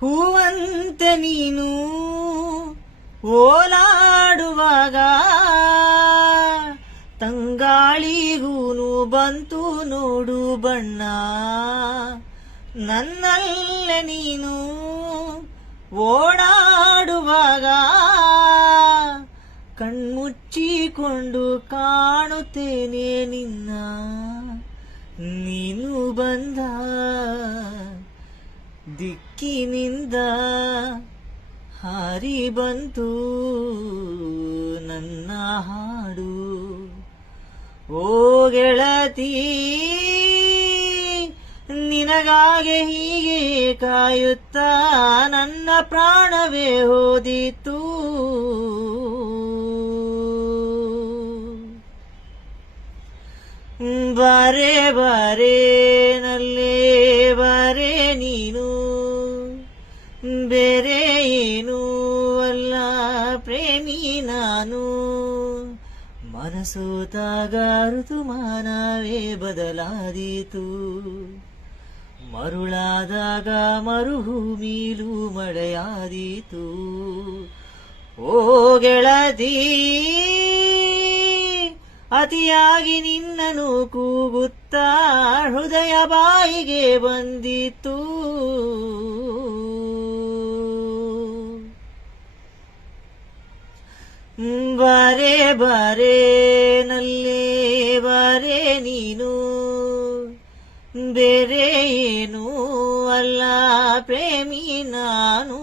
ಹೂವಂತೆ ನೀನು ಓಲಾಡುವಾಗ ತಂಗಾಳಿಗೂನು ಬಂತು ನೋಡು ಬಣ್ಣ. ನನ್ನಲ್ಲೇ ನೀನು ಓಡಾಡುವಾಗ ಕಣ್ಮುಚ್ಚಿಕೊಂಡು ಕಾಣುತ್ತೇನೆ ನಿನ್ನ. ನೀನು ಬಂದ ದಿಕ್ಕಿನಿಂದ ಹಾರಿ ಬಂತು ನನ್ನ ಹಾಡು. ಓ ಗೆಳತಿ, ನಿನಗಾಗೆ ಹೀಗೆ ಕಾಯುತ್ತಾ ನನ್ನ ಪ್ರಾಣವೇ ಹೋದಿತು. ಬಾರೆ ಬಾರೆ ನಲ್ಲೇ ಬಾರೆ ನೀನು, ಬೇರೆ ಏನೂ ಅಲ್ಲ ಪ್ರೇಮಿ ನಾನು. ಮನಸೋತಾಗ ಋತುಮಾನವೇ ಬದಲಾದೀತು, ಮರುಳಾದಾಗ ಮರುಭೂಮಿಲೂ ಮಳೆಯಾದೀತು. ಓ ಗೆಳತಿ, ಅತಿಯಾಗಿ ನಿನ್ನನು ಕೂಗುತ್ತಾ ಹೃದಯ ಬಾಯಿಗೆ ಬಂದಿತು. ಬಾರೆ ಬಾರೆ ನಲ್ಲೇ ಬಾರೆ ನೀನು, ಬೇರೆ ಏನೂ ಅಲ್ಲ ಪ್ರೇಮಿ ನಾನು.